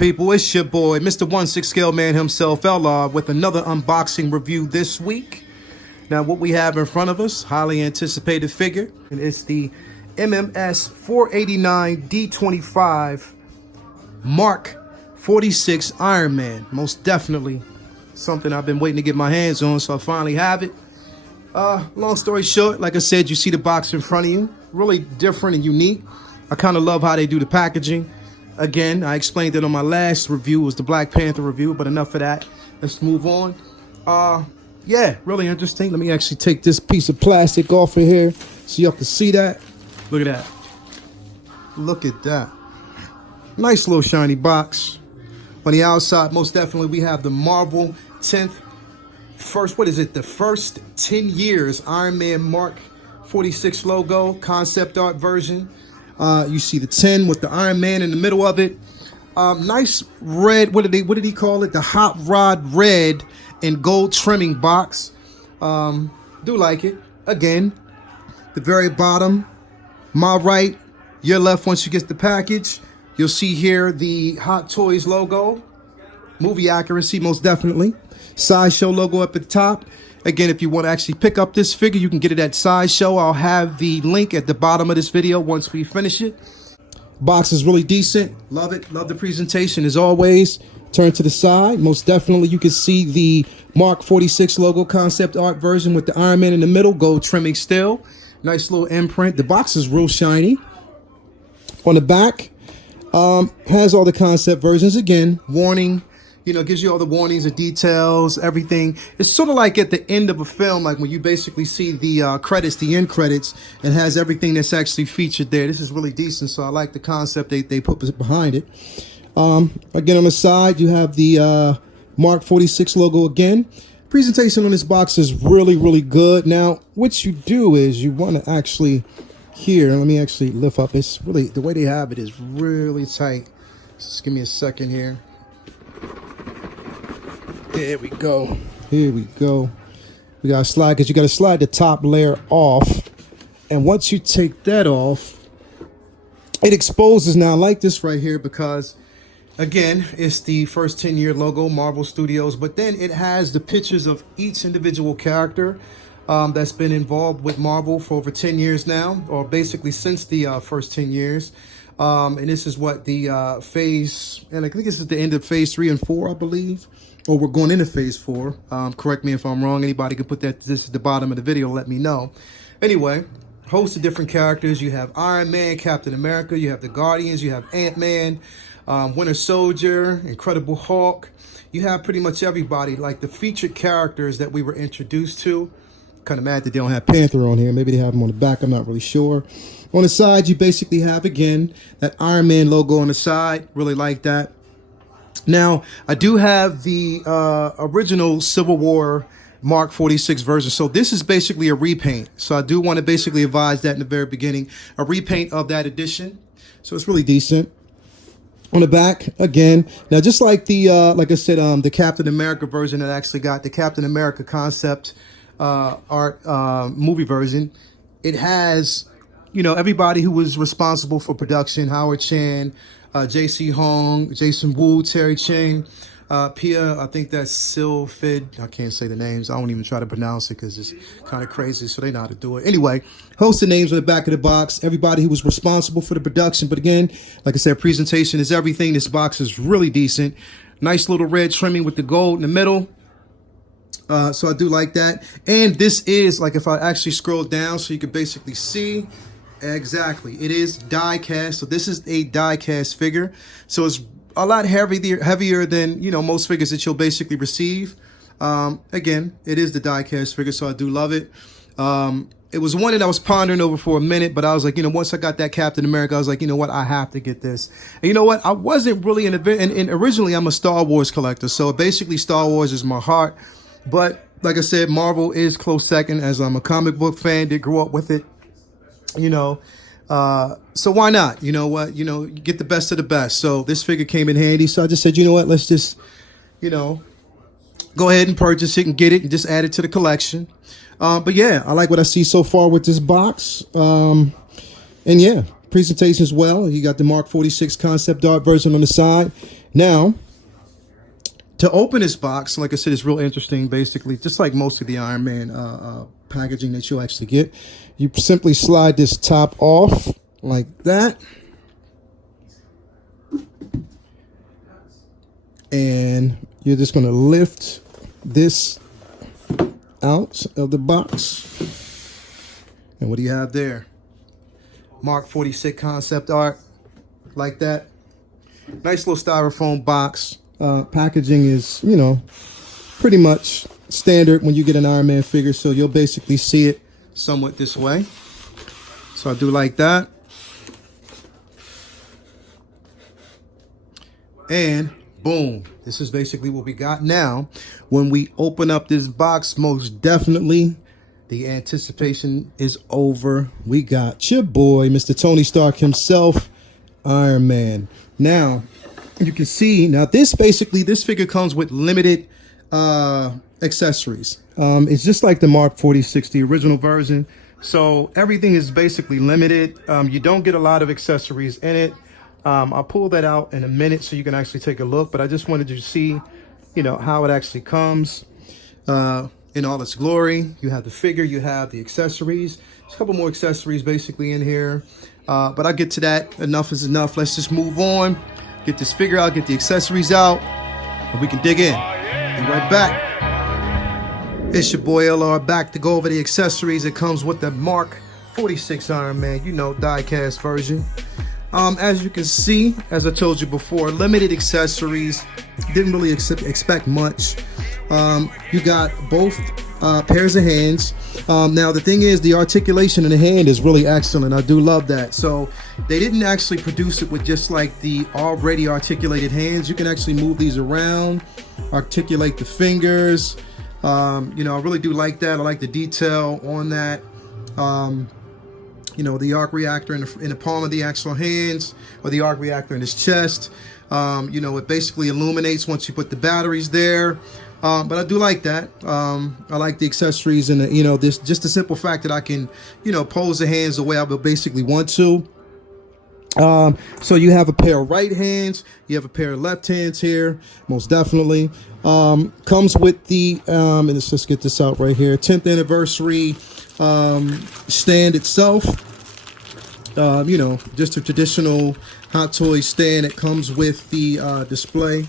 people? It's your boy, Mr. 1/6 Scale Man himself, LR, with another unboxing review this week. Now, what we have in front of us, highly anticipated figure, and it's the MMS489-D25 Mark 46 Iron Man. Most definitely something I've been waiting to get my hands on, so I finally have it. Long story short, like I said, you see the box in front of you. Really different and unique. I kind of love how they do the packaging. Again, I explained it on my last review, was the Black Panther review, but enough of that. Let's move on. Yeah, really interesting. Let me actually take this piece of plastic off of here so y'all can see that. Look at that. Look at that. Nice little shiny box. On the outside, most definitely, we have the Marvel 10th, the first 10 years Iron Man Mark 46 logo, concept art version. You see the 10 with the Iron Man in the middle of it. Nice red, what did he call it? The hot rod red and gold trimming box. Do like it. Again, the very bottom, my right, your left. Once you get the package, you'll see here the Hot Toys logo. Movie accuracy, most definitely. Sideshow logo up at the top. Again, if you want to actually pick up this figure, you can get it at Sideshow. I'll have the link at the bottom of this video once we finish it. Box is really decent. Love it. Love the presentation as always. Turn to the side. Most definitely, you can see the Mark 46 logo concept art version with the Iron Man in the middle. Gold trimming still. Nice little imprint. The box is real shiny. On the back, has all the concept versions. Again, warning. You know, gives you all the warnings, the details, everything. It's sort of like at the end of a film, like when you basically see the credits, the end credits, and has everything that's actually featured there. This is really decent, so I like the concept they put behind it. Again, on the side, you have the Mark 46 logo again. Presentation on this box is really, really good. Now, what you do is you want to actually, here, let me actually lift up. It's really, the way they have it is really tight. Just give me a second here. There we go. Here we go. We got to slide, because you got to slide the top layer off. And once you take that off, it exposes. Now, I like this right here because, again, it's the first 10-year logo, Marvel Studios. But then it has the pictures of each individual character that's been involved with Marvel for over 10 years now, or basically since the first 10 years. And this is what the phase, and I think this is the end of phase 3 and 4, I believe. Or we're going into phase 4. Correct me if I'm wrong. Anybody can put that, this is the bottom of the video, let me know. Anyway, host of different characters. You have Iron Man, Captain America, you have the Guardians, you have Ant-Man, Winter Soldier, Incredible Hulk. You have pretty much everybody, like the featured characters that we were introduced to. Kind of mad that they don't have Panther on here. Maybe they have them on the back, I'm not really sure. On the side, you basically have, again, that Iron Man logo on the side. Really like that. Now, I do have the original Civil War Mark 46 version. So this is basically a repaint. So I do want to basically advise that in the very beginning. A repaint of that edition. So it's really decent. On the back, again, now just like the, like I said, the Captain America version that actually got the Captain America concept art movie version, it has, you know, everybody who was responsible for production: Howard Chan, J.C. Hong, Jason Wu, Terry Chang, Pia, I think that's Sylphid. I can't say the names. I won't even try to pronounce it because it's kind of crazy, so they know how to do it. Anyway, host of names on the back of the box. Everybody who was responsible for the production. But again, like I said, presentation is everything. This box is really decent. Nice little red trimming with the gold in the middle. So I do like that. And this is, like, if I actually scroll down so you can basically see, exactly, it is die cast. So this is a die cast figure. So it's a lot heavier than, you know, most figures that you'll basically receive. Again, it is the die cast figure, so I do love it. It was one that I was pondering over for a minute, but I was like, you know, once I got that Captain America, I was like, you know what, I have to get this. And you know what, I wasn't really and originally I'm a Star Wars collector, so basically Star Wars is my heart. But like I said, Marvel is close second, as I'm a comic book fan, did grow up with it, you know. So why not? You know what, you know, you get the best of the best. So this figure came in handy, so I just said, you know what, let's just, you know, go ahead and purchase it and get it and just add it to the collection. But yeah, I like what I see so far with this box. And yeah, presentation as well. You got the Mark 46 concept art version on the side. Now, to open this box, like I said, it's real interesting. Basically, just like most of the Iron Man packaging that you'll actually get, you simply slide this top off like that. And you're just going to lift this out of the box. And what do you have there? Mark 46 concept art, like that. Nice little styrofoam box. Packaging is, you know, pretty much standard when you get an Iron Man figure. So you'll basically see it somewhat this way. So I do like that. And boom, this is basically what we got now. When we open up this box, most definitely the anticipation is over. We got your boy, Mr. Tony Stark himself, Iron Man. Now, you can see, now this figure comes with limited accessories. It's just like the Mark 46, the original version. So everything is basically limited. You don't get a lot of accessories in it. I'll pull that out in a minute so you can actually take a look, but I just wanted you to see, you know, how it actually comes in all its glory. You have the figure, you have the accessories. There's a couple more accessories basically in here, but I'll get to that. Enough is enough. Let's just move on, get this figure out, get the accessories out, and we can dig in. Be right back. It's your boy LR back to go over the accessories. It comes with the Mark 46 Iron Man, you know, die-cast version. As you can see, as I told you before, limited accessories. Didn't really expect much. You got both pairs of hands. Now the thing is, the articulation in the hand is really excellent. I do love that. So they didn't actually produce it with just like the already articulated hands. You can actually move these around, articulate the fingers. You know, I really do like that. I like the detail on that. You know, the arc reactor in the palm of the actual hands, or the arc reactor in his chest. You know, it basically illuminates once you put the batteries there. But I do like that. I like the accessories and the, you know, this just the simple fact that I can, you know, pose the hands the way I would basically want to. So you have a pair of right hands, you have a pair of left hands here, most definitely. Comes with the and let's just get this out right here, 10th anniversary stand itself. You know, just a traditional Hot Toys stand. It comes with the display.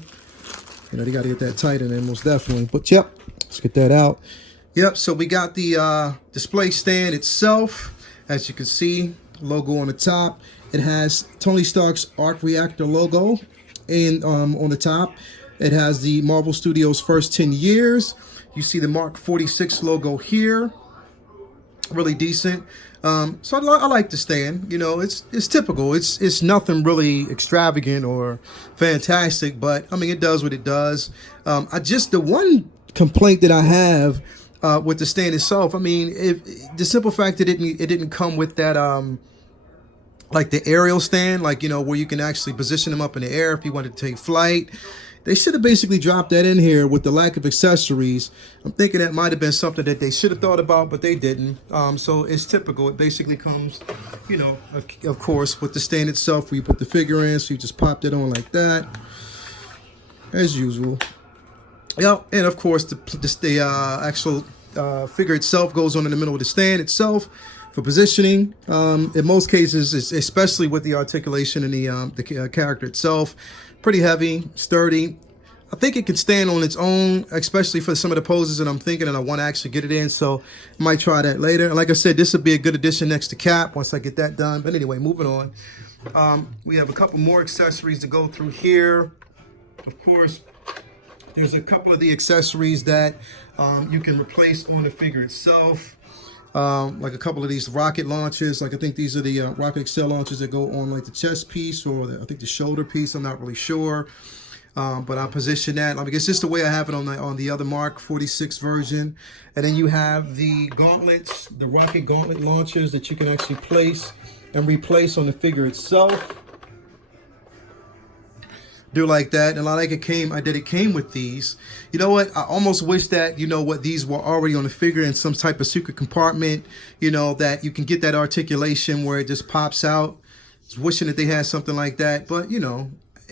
You know, you got to get that tight in there, most definitely. But yep, let's get that out. Yep, so we got the display stand itself. As you can see, logo on the top. It has Tony Stark's Arc Reactor logo and on the top. It has the Marvel Studios' first 10 years. You see the Mark 46 logo here. Really decent. So I like the stand. You know, it's typical. It's nothing really extravagant or fantastic, but I mean, it does what it does. The one complaint that I have with the stand itself, I mean, the simple fact that it didn't come with that like the aerial stand, like, you know, where you can actually position them up in the air if you wanted to take flight. They should have basically dropped that in here. With the lack of accessories, I'm thinking that might have been something that they should have thought about, but they didn't. So it's typical. It basically comes, you know, of course, with the stand itself, where you put the figure in, so you just pop it on like that, as usual. Yeah, and of course, the actual figure itself goes on in the middle of the stand itself for positioning. In most cases, especially with the articulation and the character itself, pretty heavy, sturdy. I think it can stand on its own, especially for some of the poses that I'm thinking and I want to actually get it in. So I might try that later. And like I said, this would be a good addition next to Cap once I get that done. But anyway, moving on. We have a couple more accessories to go through here. Of course, there's a couple of the accessories that you can replace on the figure itself. Like a couple of these rocket launchers. Like I think these are the rocket Excel launchers that go on like the chest piece or I think the shoulder piece. I'm not really sure, but I'll position that. I mean, it's just the way I have it on the other Mark 46 version. And then you have the gauntlets, the rocket gauntlet launchers that you can actually place and replace on the figure itself. Do like that, and I like it came with these. You know what? I almost wish that, you know what, these were already on the figure in some type of secret compartment. You know, that you can get that articulation where it just pops out. wishing that they had something like that, but you know,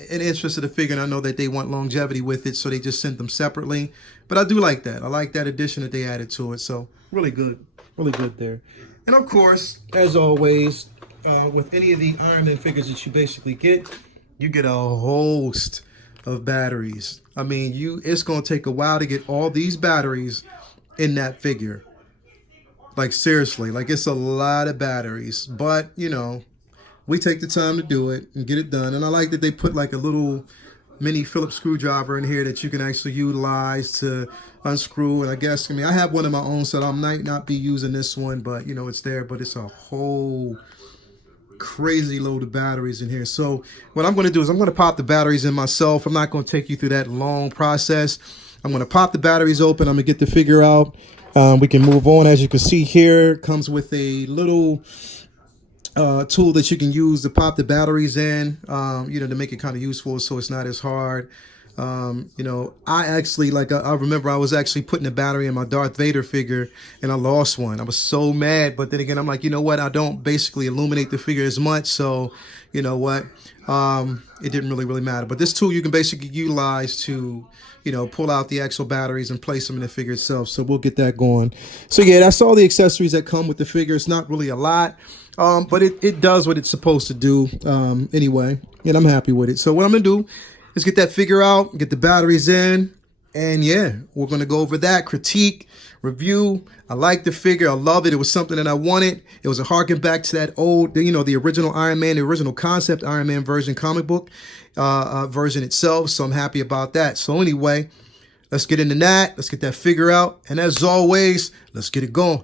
in the interest of the figure, and I know that they want longevity with it, so they just sent them separately. But I do like that. I like that addition that they added to it. So really good there. And of course, as always, with any of the Iron Man figures that you basically get, you get a host of batteries. I mean, it's gonna take a while to get all these batteries in that figure. Like seriously, like it's a lot of batteries, but you know, we take the time to do it and get it done. And I like that they put like a little mini Phillips screwdriver in here that you can actually utilize to unscrew. And I guess, I mean, I have one of my own, so I might not be using this one, but you know, it's there. But it's a whole crazy load of batteries in here. So what I'm going to do is I'm going to pop the batteries in myself. I'm not going to take you through that long process. I'm going to pop the batteries open. I'm going to get the figure out. We can move on. As you can see here, it comes with a little tool that you can use to pop the batteries in, you know, to make it kind of useful so it's not as hard. You know, I actually, like, I remember I was actually putting a battery in my Darth Vader figure and I lost one. I was so mad, but then again, I'm like, you know what? I don't basically illuminate the figure as much, so you know what? It didn't really matter. But this tool you can basically utilize to, you know, pull out the actual batteries and place them in the figure itself. So we'll get that going. So yeah, that's all the accessories that come with the figure. It's not really a lot. But it does what it's supposed to do anyway, and I'm happy with it. So what I'm going to do is get that figure out, get the batteries in, and yeah, we're going to go over that, critique, review. I like the figure. I love it. It was something that I wanted. It was a harken back to that old, you know, the original Iron Man, the original concept Iron Man version comic book version itself. So I'm happy about that. So anyway, let's get into that. Let's get that figure out. And as always, let's get it going.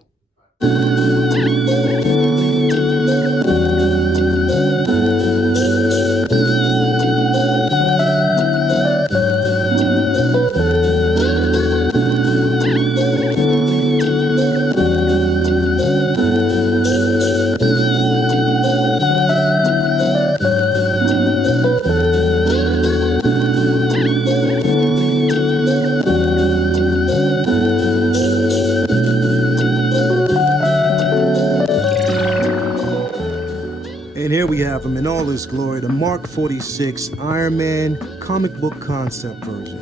And here we have him in all his glory, the Mark 46 Iron Man comic book concept version.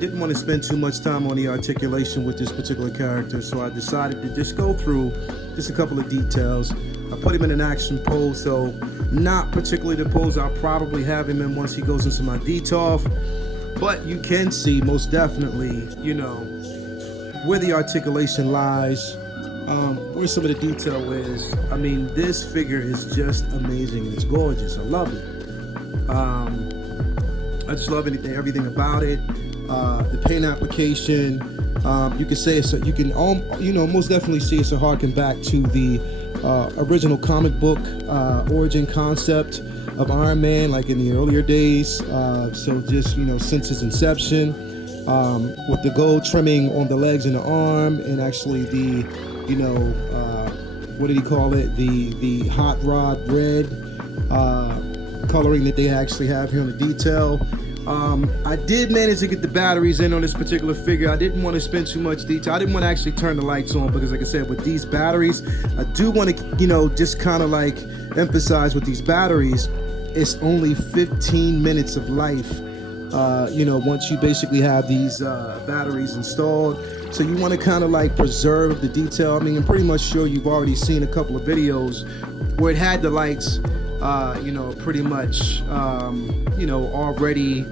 Didn't want to spend too much time on the articulation with this particular character, so I decided to just go through just a couple of details. I put him in an action pose, so not particularly the pose I'll probably have him in once he goes into my DTOF, but you can see most definitely, you know, where the articulation lies. Where some of the detail is. I mean, this figure is just amazing. It's gorgeous. I love it. I just love everything about it. The paint application. You can say it's you can you know, most definitely see it's a harken back to the original comic book origin concept of Iron Man, like in the earlier days. So just, you know, since its inception, with the gold trimming on the legs and the arm, and actually the, you know, what did he call it? The hot rod red coloring that they actually have here on the detail. I did manage to get the batteries in on this particular figure. I didn't want to spend too much detail. I didn't want to actually turn the lights on because, like I said, with these batteries, I do want to, you know, just kind of like emphasize with these batteries, it's only 15 minutes of life, you know, once you basically have these batteries installed. So you want to kind of like preserve the detail. I mean, I'm pretty much sure you've already seen a couple of videos where it had the lights, you know, pretty much, you know, already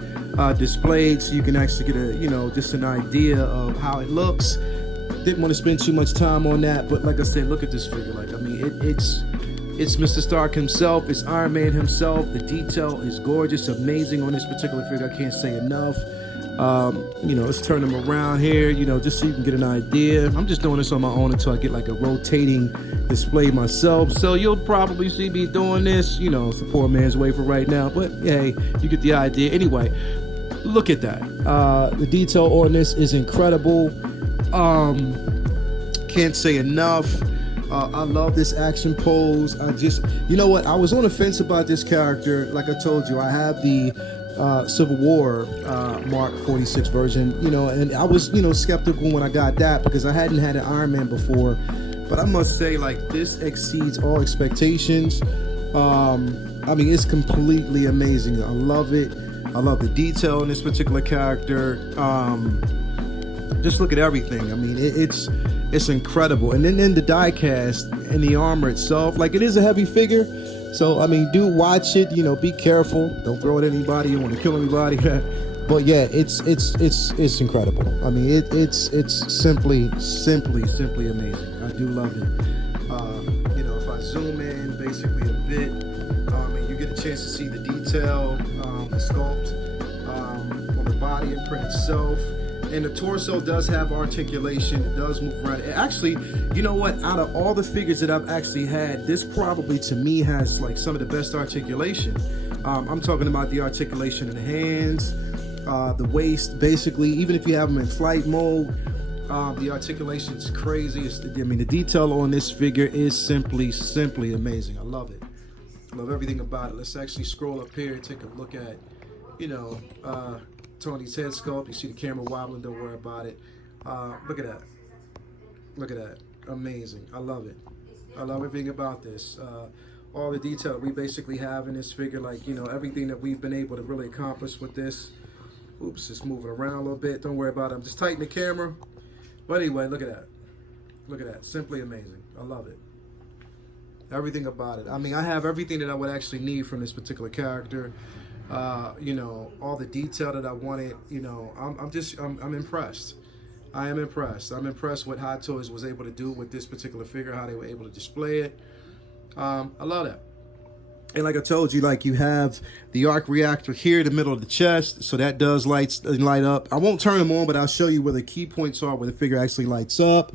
displayed, so you can actually get a, you know, just an idea of how it looks. Didn't want to spend too much time on that, but like I said, look at this figure. Like, I mean, it's Mr. Stark himself. It's Iron Man himself. The detail is gorgeous, amazing on this particular figure. I can't say enough. You know, let's turn them around here, you know, just so you can get an idea. I'm just doing this on my own until I get like a rotating display myself. So you'll probably see me doing this, you know, it's a poor man's way for right now, but hey, you get the idea. Anyway, look at that. The detail on this is incredible. Can't say enough. I love this action pose. I just, you know what, I was on the fence about this character. Like I told you, I have the Civil War Mark 46 version, you know, and I was, you know, skeptical when I got that because I hadn't had an Iron Man before. But I must say, like, this exceeds all expectations. I mean, it's completely amazing. I love it. I love the detail in this particular character. Just look at everything. I mean, it's incredible. And then the die cast and the armor itself, like, it is a heavy figure. So, I mean, do watch it. You know, be careful. Don't throw it at anybody. You don't want to kill anybody. But yeah, it's incredible. I mean, it's simply amazing. I do love it. You know, if I zoom in basically a bit, and you get a chance to see the detail, the sculpt on the body imprint itself. And the torso does have articulation. It does move around. It actually, you know what? Out of all the figures that I've actually had, this probably to me has like some of the best articulation. I'm talking about the articulation in the hands, the waist, basically. Even if you have them in flight mode, the articulation is crazy. I mean, the detail on this figure is simply amazing. I love it. I love everything about it. Let's actually scroll up here and take a look at, you know, Tony's head sculpt. You see the camera wobbling, don't worry about it. Look at that. Look at that. Amazing. I love it. I love everything about this. All the detail we basically have in this figure, like, you know, everything that we've been able to really accomplish with this. Oops, it's moving around a little bit. Don't worry about it. I'm just tightening the camera. But anyway, look at that. Look at that. Simply amazing. I love it. Everything about it. I mean, I have everything that I would actually need from this particular character. You know, all the detail that I wanted. You know, I'm impressed. I am impressed. I'm impressed what Hot Toys was able to do with this particular figure, how they were able to display it. I love that. And like I told you, like, you have the arc reactor here in the middle of the chest, so that does light up. I won't turn them on, but I'll show you where the key points are, where the figure actually lights up.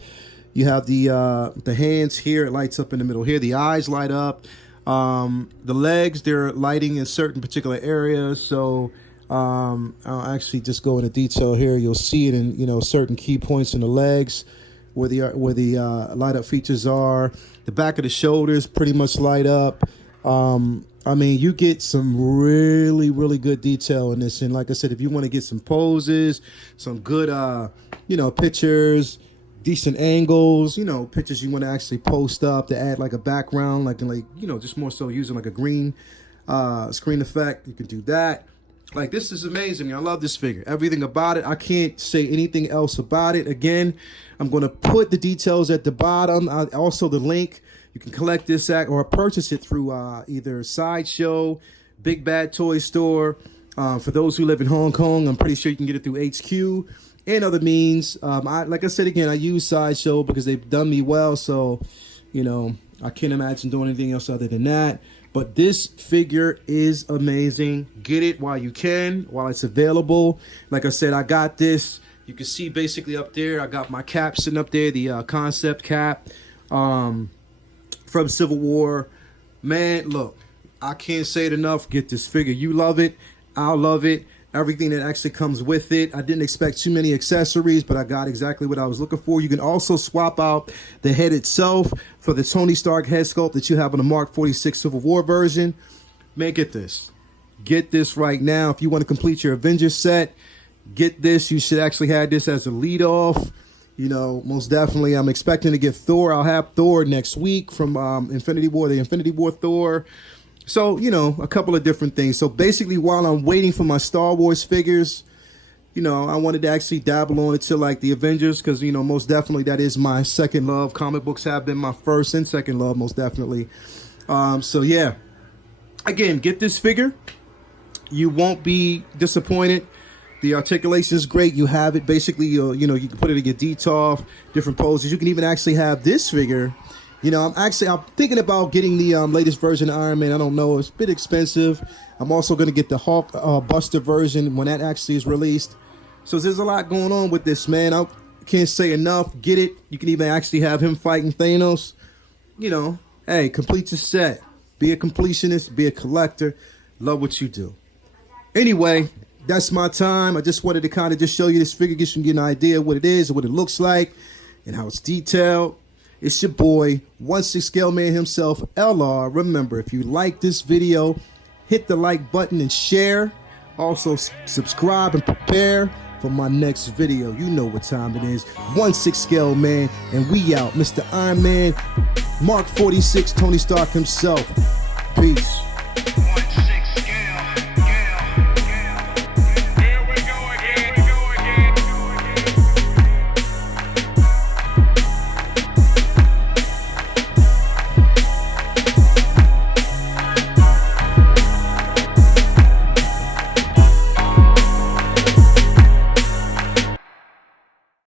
You have the hands here, it lights up in the middle here. The eyes light up. The legs, they're lighting in certain particular areas. So I'll actually just go into detail here. You'll see it in, you know, certain key points in the legs where the light up features are. The back of the shoulders pretty much light up. I mean, you get some really good detail in this. And like I said, if you want to get some poses, some good, you know, pictures, decent angles, you know, pictures you want to actually post up to add like a background, like, you know, just more so using like a green screen effect, you can do that. Like, this is amazing. I love this figure. Everything about it. I can't say anything else about it. Again, I'm going to put the details at the bottom. Also, the link. You can collect this at or purchase it through either Sideshow, Big Bad Toy Store. For those who live in Hong Kong, I'm pretty sure you can get it through HQ and other means. Like I said again, I use Sideshow because they've done me well. So, you know, I can't imagine doing anything else other than that. But this figure is amazing. Get it while you can, while it's available. Like I said, I got this. You can see basically up there, I got my cap sitting up there, the concept cap from Civil War. Man, look, I can't say it enough. Get this figure. You love it. I'll love it. Everything that actually comes with it. I didn't expect too many accessories, but I got exactly what I was looking for. You can also swap out the head itself for the Tony Stark head sculpt that you have on the Mark 46 Civil War version. Man, get this. Get this right now. If you want to complete your Avengers set, get this. You should actually have this as a lead off. You know, most definitely. I'm expecting to get Thor. I'll have Thor next week from Infinity War, the Infinity War Thor. So, you know, a couple of different things. So basically, while I'm waiting for my Star Wars figures, you know, I wanted to actually dabble on it to like the Avengers because, you know, most definitely that is my second love. Comic books have been my first and second love, most definitely. So, yeah. Again, get this figure. You won't be disappointed. The articulation is great. You have it basically, you know, you can put it in your DTOF, different poses. You can even actually have this figure. You know, I'm thinking about getting the latest version of Iron Man. I don't know. It's a bit expensive. I'm also going to get the Hulk Buster version when that actually is released. So there's a lot going on with this, man. I can't say enough. Get it. You can even actually have him fighting Thanos. You know, hey, complete the set. Be a completionist. Be a collector. Love what you do. Anyway, that's my time. I just wanted to kind of just show you this figure, get you an idea of what it is, what it looks like, and how it's detailed. It's your boy, 1/6 Scale Man himself, LR. Remember, if you like this video, hit the like button and share. Also, subscribe and prepare for my next video. You know what time it is. 1/6 Scale Man, and we out. Mr. Iron Man, Mark 46, Tony Stark himself. Peace.